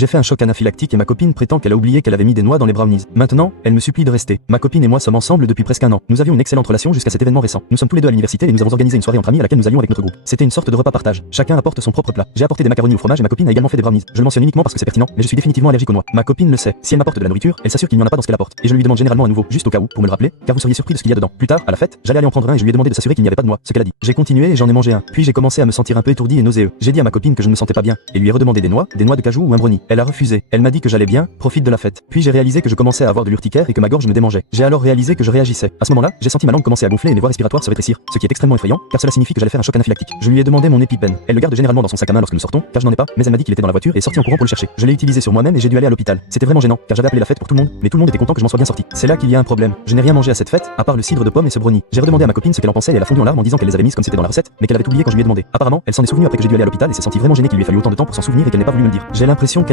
J'ai fait un choc anaphylactique et ma copine prétend qu'elle a oublié qu'elle avait mis des noix dans les brownies. Maintenant, elle me supplie de rester. Ma copine et moi sommes ensemble depuis presque un an. Nous avions une excellente relation jusqu'à cet événement récent. Nous sommes tous les deux à l'université et nous avons organisé une soirée entre amis à laquelle nous allions avec notre groupe. C'était une sorte de repas partage. Chacun apporte son propre plat. J'ai apporté des macaronis au fromage et ma copine a également fait des brownies. Je le mentionne uniquement parce que c'est pertinent, mais je suis définitivement allergique aux noix. Ma copine le sait. Si elle m'apporte de la nourriture, elle s'assure qu'il n'y en a pas dans ce qu'elle apporte. Et je lui demande généralement à nouveau, juste au cas où, pour me le rappeler, car vous seriez surpris de ce qu'il y a dedans. Plus tard, à la fête, j'allais aller en prendre un et je lui ai demandé de s'assurer qu'il n'y avait pas de noix, ce qu'elle a dit. J'ai continué et j'en ai mangé un. Puis j'ai commencé à me sentir un peu étourdi et nauséeux. J'ai dit à ma copine que je ne me sentais pas bien et lui ai redemandé des noix de cajou ou un brownie. Elle a refusé. Elle m'a dit que j'allais bien, profite de la fête. Puis j'ai réalisé que je commençais à avoir de l'urticaire et que ma gorge me démangeait. J'ai alors réalisé que je réagissais. À ce moment-là, j'ai senti ma langue commencer à gonfler et mes voies respiratoires se rétrécir, ce qui est extrêmement effrayant car cela signifie que j'allais faire un choc anaphylactique. Je lui ai demandé mon EpiPen. Elle le garde généralement dans son sac à main lorsque nous sortons, car je n'en ai pas, mais elle m'a dit qu'il était dans la voiture et est sorti en courant pour le chercher. Je l'ai utilisé sur moi-même et j'ai dû aller à l'hôpital. C'était vraiment gênant car j'avais appelé la fête pour tout le monde, mais tout le monde était content que je m'en sois bien sorti. C'est là qu'il y a un problème. Je n'ai rien mangé à cette fête, à part le cidre de pomme et ce brownie. J'ai redemandé à ma copine ce qu'elle en pensait et elle a fondu en larmes en disant qu'elle les avait mises comme c'était dans la recette, mais qu'elle avait oublié quand je lui ai demandé. Apparemment, elle s'en est souvenue après que j'ai dû aller à l'hôpital et s'est sentie vraiment gênée qu'il lui ait fallu autant de temps pour s'en souvenir et qu'elle n'ait pas voulu me le dire. J'ai l'impression qu'elle